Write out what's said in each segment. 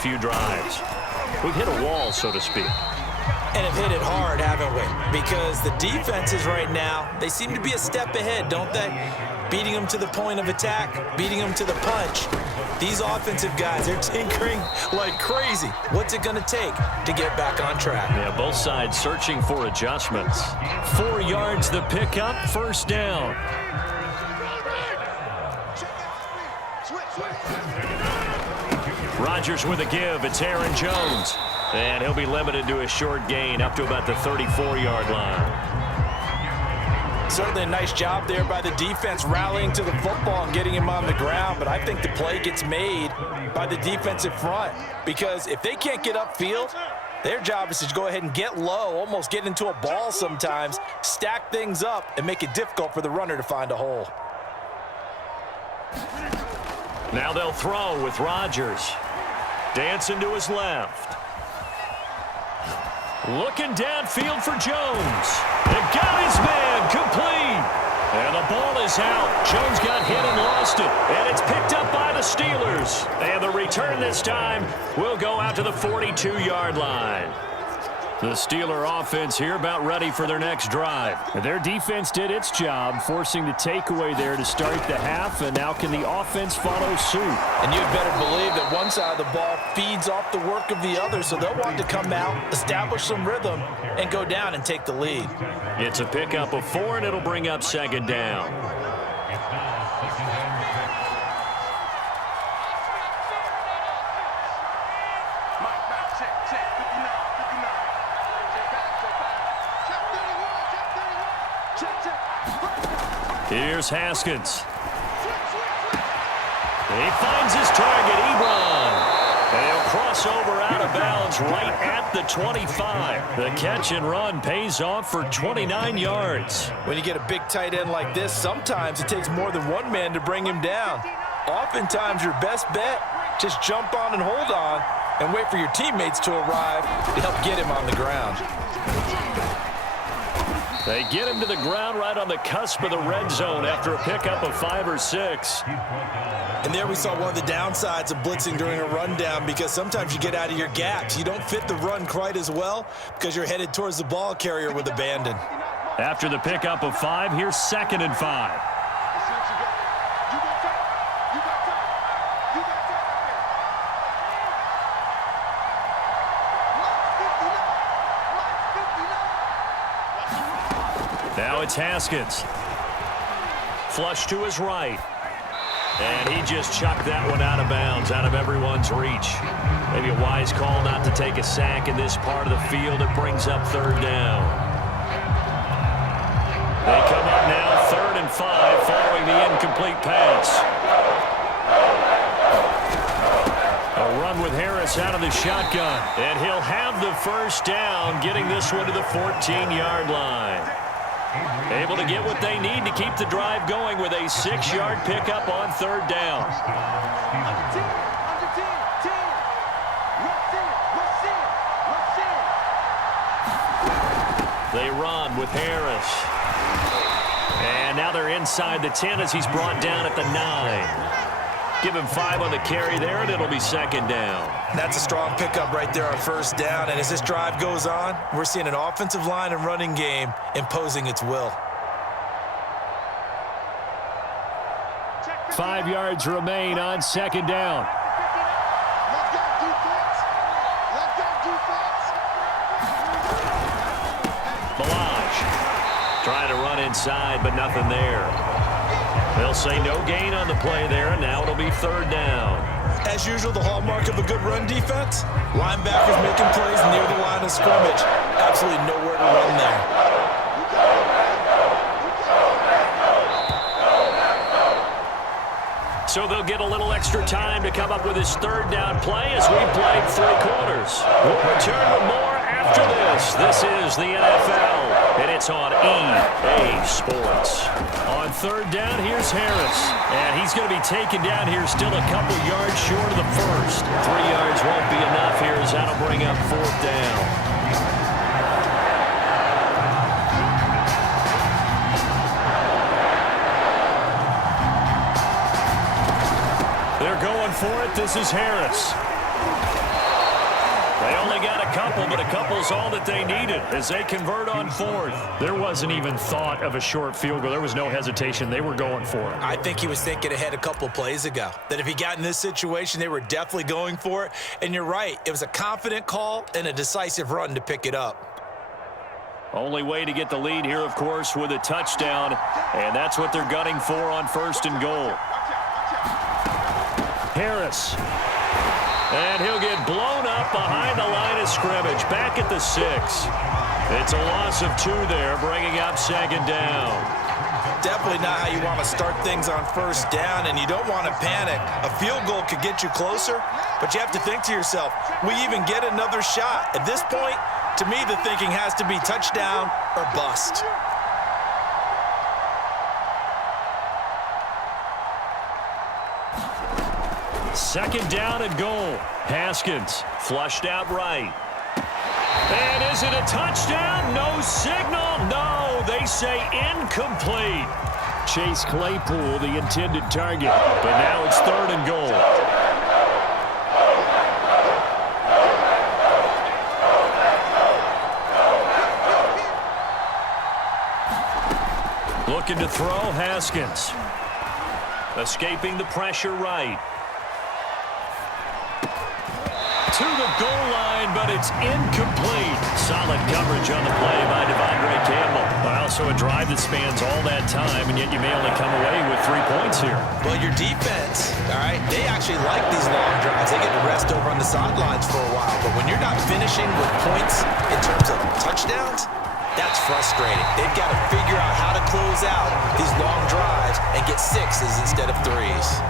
last few drives. We've hit a wall, so to speak. And have hit it hard, haven't we? Because the defenses right now, they seem to be a step ahead, don't they? Beating them to the point of attack, beating them to the punch. These offensive guys, they're tinkering like crazy. What's it going to take to get back on track? Yeah, both sides searching for adjustments. 4 yards the pickup, first down. Rodgers with a give. It's Aaron Jones. And he'll be limited to a short gain up to about the 34-yard line. Certainly a nice job there by the defense rallying to the football and getting him on the ground. But I think the play gets made by the defensive front. Because if they can't get upfield, their job is to go ahead and get low, almost get into a ball sometimes, stack things up, and make it difficult for the runner to find a hole. Now they'll throw with Rodgers. Dancing to his left. Looking downfield for Jones. And got his man complete. And the ball is out. Jones got hit and lost it. And it's picked up by the Steelers. And the return this time will go out to the 42-yard line. The Steeler offense here about ready for their next drive. Their defense did its job, forcing the takeaway there to start the half, and now can the offense follow suit? And you'd better believe that one side of the ball feeds off the work of the other, so they'll want to come out, establish some rhythm, and go down and take the lead. It's a pickup of 4, and it'll bring up second down. Here's Haskins. He finds his target, Ebron. And he'll cross over out of bounds right at the 25. The catch and run pays off for 29 yards. When you get a big tight end like this, sometimes it takes more than one man to bring him down. Oftentimes, your best bet, just jump on and hold on and wait for your teammates to arrive to help get him on the ground. They get him to the ground right on the cusp of the red zone after a pickup of 5 or 6. And there we saw one of the downsides of blitzing during a rundown, because sometimes you get out of your gaps. You don't fit the run quite as well because you're headed towards the ball carrier with abandon. After the pickup of 5, here's 2nd and 5. Now it's Haskins. Flush to his right. And he just chucked that one out of bounds, out of everyone's reach. Maybe a wise call not to take a sack in this part of the field. It brings up 3rd down. They come up now 3rd and 5 following the incomplete pass. A run with Harris out of the shotgun. And he'll have the first down, getting this one to the 14-yard line. Able to get what they need to keep the drive going with a 6-yard pickup on 3rd down. They run with Harris. And now they're inside the 10 as he's brought down at the 9. Give him 5 on the carry there, and it'll be 2nd down. That's a strong pickup right there on 1st down. And as this drive goes on, we're seeing an offensive line and running game imposing its will. 5 yards remain on 2nd down. Balaj trying to run inside, but nothing there. They'll say no gain on the play there, and now it'll be 3rd down. As usual, the hallmark of a good run defense, linebackers making plays near the line of scrimmage. Absolutely nowhere to run there. So they'll get a little extra time to come up with his 3rd down play as we've played 3 quarters. We'll return with more after this. This is the NFL, and it's on EA Sports. On 3rd down, here's Harris. And he's going to be taken down here still a couple yards short of the first. 3 yards won't be enough here as that'll bring up 4th down. They're going for it. This is Harris. couple, but a couple's all that they needed as they convert on fourth. There wasn't even thought of a short field goal. There was no hesitation. They were going for it. I think he was thinking ahead a couple plays ago, that if he got in this situation, they were definitely going for it. And you're right. It was a confident call and a decisive run to pick it up. Only way to get the lead here, of course, with a touchdown, and that's what they're gunning for on first and goal. Harris. And he'll get blown up behind the line of scrimmage, back at the 6. It's a loss of 2 there, bringing up second down. Definitely not how you want to start things on first down, and you don't want to panic. A field goal could get you closer, but you have to think to yourself, we even get another shot. At this point, to me, the thinking has to be touchdown or bust. Second down and goal. Haskins flushed out right. And is it a touchdown? No signal. No, they say incomplete. Chase Claypool, the intended target. But now it's third and goal. Looking to throw, Haskins. Escaping the pressure right. To the goal line, but it's incomplete. Solid coverage on the play by Devondre Campbell. Also a drive that spans all that time, and yet you may only come away with 3 points here. Well, your defense, all right, they actually like these long drives. They get to rest over on the sidelines for a while. But when you're not finishing with points in terms of touchdowns, that's frustrating. They've got to figure out how to close out these long drives and get 6s instead of 3s.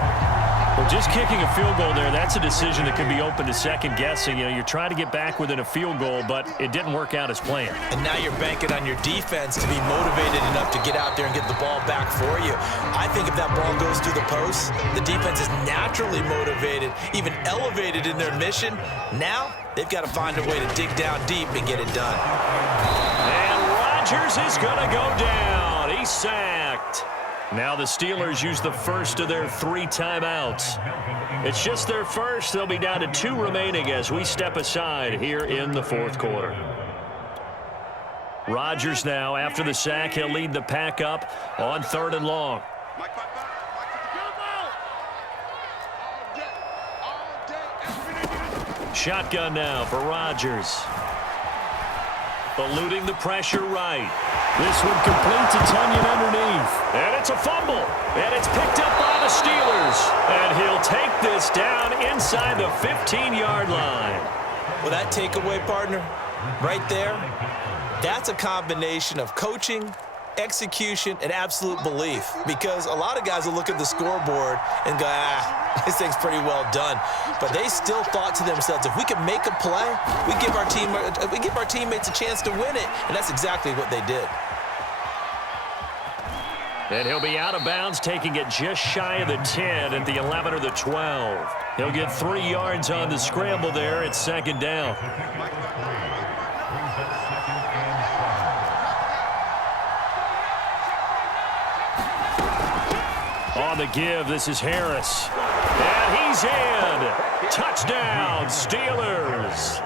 Well, just kicking a field goal there, that's a decision that could be open to second guessing. You know, you're trying to get back within a field goal, but it didn't work out as planned. And now you're banking on your defense to be motivated enough to get out there and get the ball back for you. I think if that ball goes through the post, the defense is naturally motivated, even elevated in their mission. Now, they've got to find a way to dig down deep and get it done. And Rodgers is going to go down. He's sacked. Now the Steelers use the first of their 3 timeouts. It's just their first. They'll be down to 2 remaining as we step aside here in the fourth quarter. Rodgers now, after the sack, he'll lead the pack up on 3rd and long. Shotgun now for Rodgers. Eluding the pressure right. This one complete to Tunyon underneath. And it's a fumble. And it's picked up by the Steelers. And he'll take this down inside the 15-yard line. Well, that takeaway, partner, right there, that's a combination of coaching, execution, and absolute belief. Because a lot of guys will look at the scoreboard and go, this thing's pretty well done. But they still thought to themselves, if we can make a play, we give our teammates a chance to win it. And that's exactly what they did. And he'll be out of bounds, taking it just shy of the 10 at the 11 or the 12. He'll get 3 yards on the scramble there. It's second down. On the give, this is Harris. And he's in. Touchdown, Steelers.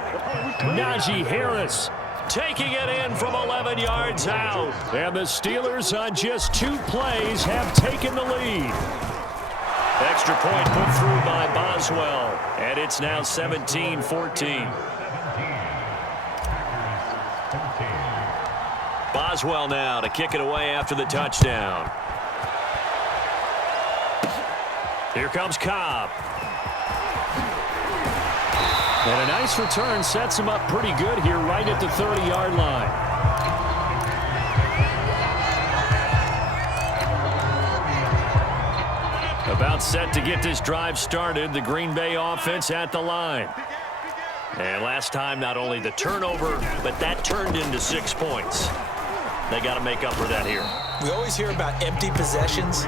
Najee Harris taking it in from 11 yards out. And the Steelers on just 2 plays have taken the lead. Extra point put through by Boswell. And it's now 17-14. Boswell now to kick it away after the touchdown. Here comes Cobb. And a nice return sets him up pretty good here right at the 30-yard line. About set to get this drive started, the Green Bay offense at the line. And last time, not only the turnover, but that turned into 6 points. They got to make up for that here. We always hear about empty possessions,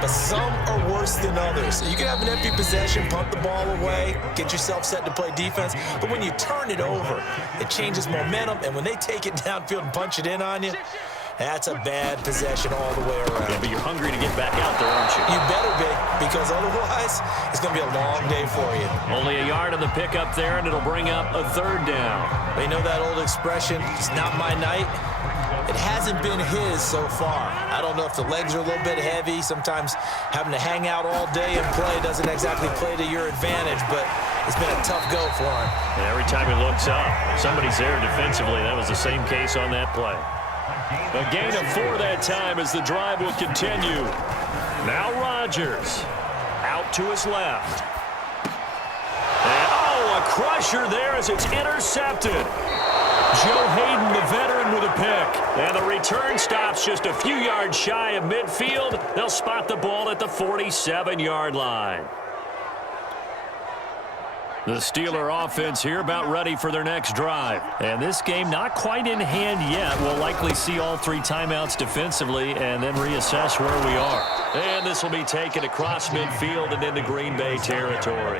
but some are worse than others. So you can have an empty possession, pump the ball away, get yourself set to play defense. But when you turn it over, it changes momentum. And when they take it downfield and punch it in on you, That's a bad possession all the way around. Yeah, but you're hungry to get back out there, aren't you? You better be, because otherwise it's going to be a long day for you. Only a yard on the pickup there, and it'll bring up a third down. You know that old expression, it's not my night? It hasn't been his so far. I don't know if the legs are a little bit heavy. Sometimes having to hang out all day and play doesn't exactly play to your advantage, but it's been a tough go for him. And every time he looks up, somebody's there defensively. That was the same case on that play. A gain of 4 that time as the drive will continue. Now Rodgers out to his left. And, a crusher there as it's intercepted. Joe Hayden, the veteran, with a pick. And the return stops just a few yards shy of midfield. They'll spot the ball at the 47-yard line. The Steeler offense here about ready for their next drive. And this game not quite in hand yet. We'll likely see all 3 timeouts defensively and then reassess where we are. And this will be taken across midfield and into Green Bay territory.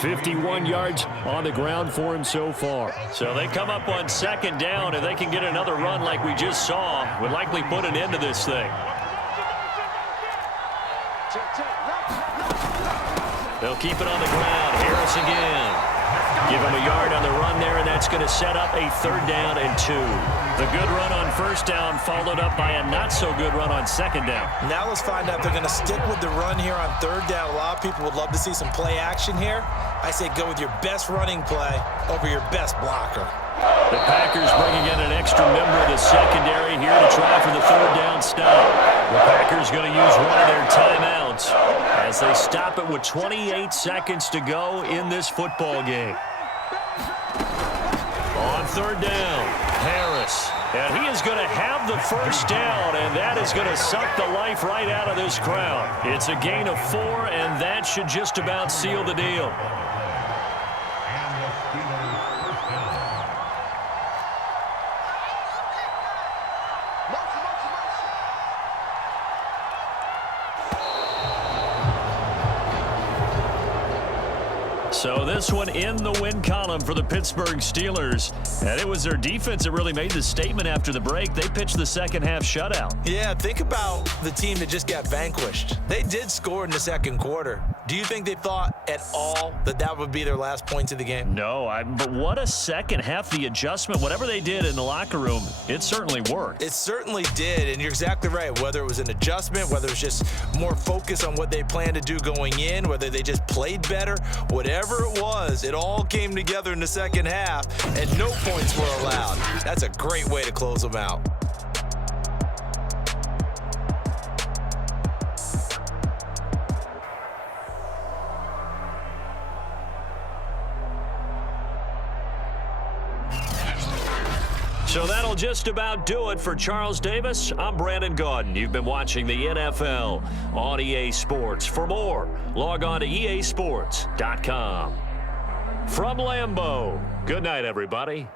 51 yards on the ground for him so far. So they come up on second down. If they can get another run like we just saw, would likely put an end to this thing. They'll keep it on the ground. Harris again. Give him a yard on the run there, and that's going to set up a 3rd down and 2. The good run on 1st down followed up by a not-so-good run on 2nd down. Now let's find out if they're going to stick with the run here on 3rd down. A lot of people would love to see some play action here. I say go with your best running play over your best blocker. The Packers bringing in an extra member of the secondary here to try for the 3rd down stop. The Packers going to use one of their timeouts as they stop it with 28 seconds to go in this football game. On 3rd down, Harris. And he is going to have the 1st down, and that is going to suck the life right out of this crowd. It's a gain of 4, and that should just about seal the deal. So this one in the win column for the Pittsburgh Steelers. And it was their defense that really made the statement after the break. They pitched the second half shutout. Yeah, think about the team that just got vanquished. They did score in the 2nd quarter. Do you think they thought at all that that would be their last points of the game? No, but what a second half. The adjustment, whatever they did in the locker room, it certainly worked. It certainly did, and you're exactly right. Whether it was an adjustment, whether it was just more focus on what they planned to do going in, whether they just played better, whatever it was, it all came together in the 2nd half, and no points were allowed. That's a great way to close them out. So that'll just about do it for Charles Davis. I'm Brandon Gaudin. You've been watching the NFL on EA Sports. For more, log on to easports.com. From Lambeau, good night, everybody.